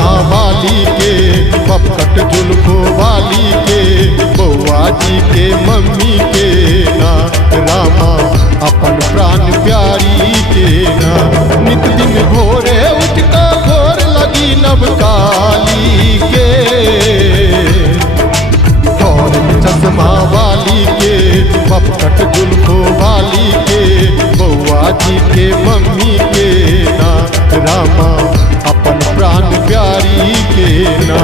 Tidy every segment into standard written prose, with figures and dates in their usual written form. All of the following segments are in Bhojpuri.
चश्मा वाली के, पपकट जुल्फो वाली के, बउआ जी के मम्मी के ना, रामा अपन प्राण प्यारी के ना। नित दिन भोरे उठ का भोर लगी नवकाली के, और चश्मा वाली के, पपकट जुल्फो वाली के, बउआ जी के मम्मी के ना, रामा अपन प्राण प्यारी के ना।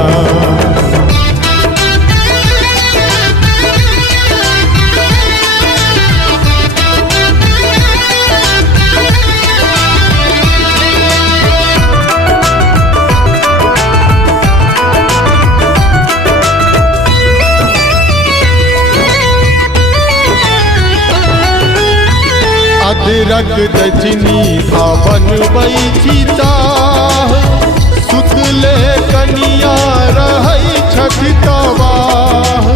अदरक दजनी बनबै छी चाह, सुतले कनिया रहै छथि तबाह।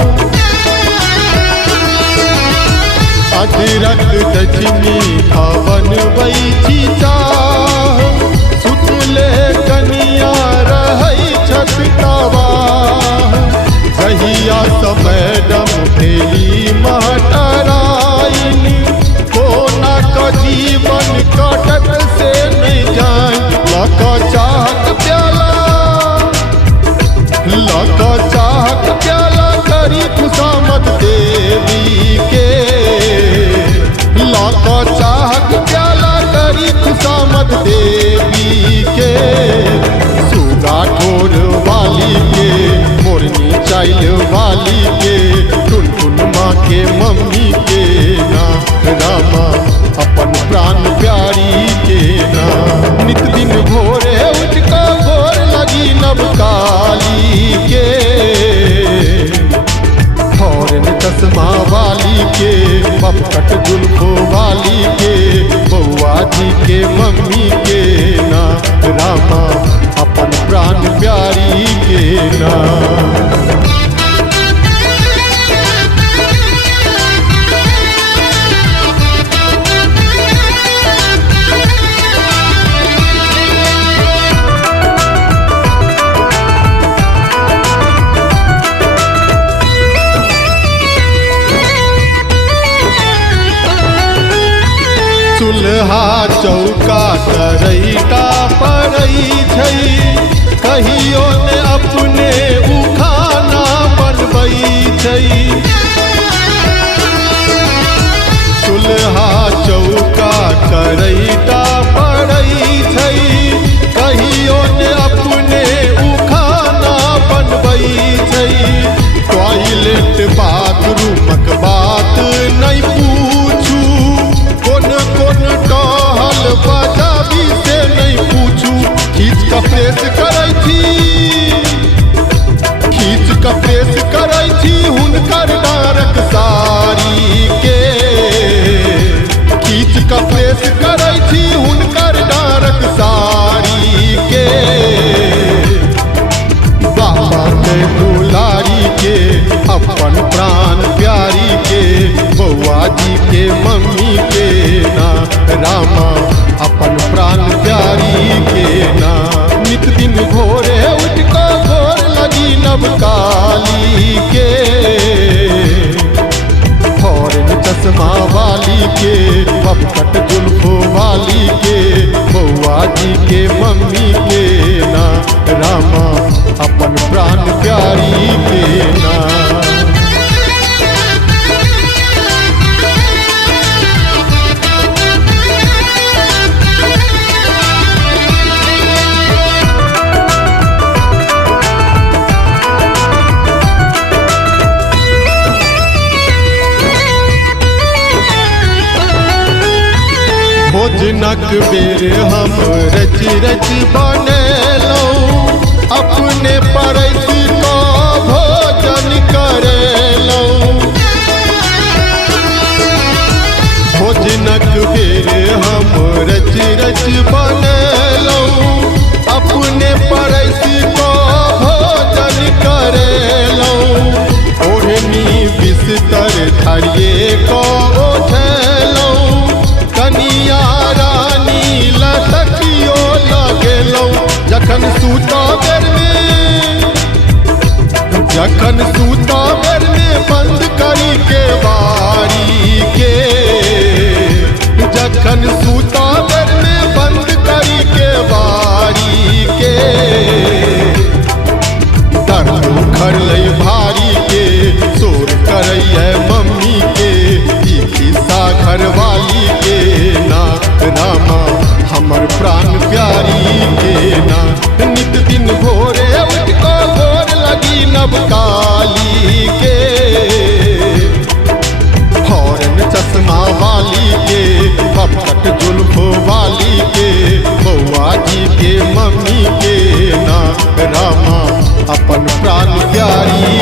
अदरक दजनी बनबै छी चाह, सुतले कनिया रहै छथि तबाह। जहिया सँ मैडम भेली महटराइन, कोना का जीवन कटत से नहीं जाए। लका चाहत प्याला, लका चाहत प्याला करी खुशामद देवी के, लका चाहत प्याला करी खुशामद देवी के। सुगा ठोर वाली के, मोरनी चाइल वाली के, टुनटुन माँ के मम्मी के ना, रामा अपन प्राण प्यारी के ना। नित दिन भोरे उठ का भोर लगी नवकाली के, फौरन चश्मा वाली के, पपकट जुल्फो वाली के, बउआ जी के मम्मी के ना, रामा अपन प्राण प्यारी के ना। चूल्हा चौका करैटा पड़ै छै, कहियो ने अपने उ खाना बनबै छै। चूल्हा चौका करैटा पड़ै छै, कहियो ने अपने उ खाना बनबै छै। टॉयलेट बाथरूमक बात नहीं पूछू, कोन कोन टहल बजाबी से नहीं पूछू। खींच का प्रेस करै छी, खींच का प्रेस करै छी हुनकर डारक साड़ी के, खींच का प्रेस करै छी हुनकर डारक साड़ी के। बाबा के दुलारी के, अपन प्राण प्यारी के, बउआ जी के मम्मी के ना, रामा अपन प्राण प्यारी के ना। नित दिन भोरे उठ का भोर लगी नवकाली के, फौरन चश्मा वाली के, पपकट जुल्फो वाली के, बउआ जी के मम्मी के ना, रामा अपन प्राण प्यारी के ना। भोजनक बेर हम रच रच बनेलहुँ, अपने परैसी का भोजन करेलहुँ। भोजनक बेर हम रच रच बनेलहुँ, अपने परैसी का भोजन करेलहुँ। ओढ़नी बिस्तर धरिए को ओढ़ेलहुँ, कनिया रानी लटकियो लगेलहुँ। जखन सूता बेर जखन सूता बेर में बंद करी के बारी के, जखन सूता बेर में बंद करी के बारी के, दर्द उखड़लै भारी के शोर करैया मम्मी के, ई खिस्सा घरवाली के ना रामा हमर प्राण प्यारी के ना। नित दिन भोरे उठ को गोर लगी नवकाली के, हॉर्न चश्मा वाली के, पपकट जुल्फ वाली के, बउआ जी के मम्मी के ना रामा अपन प्राण प्यारी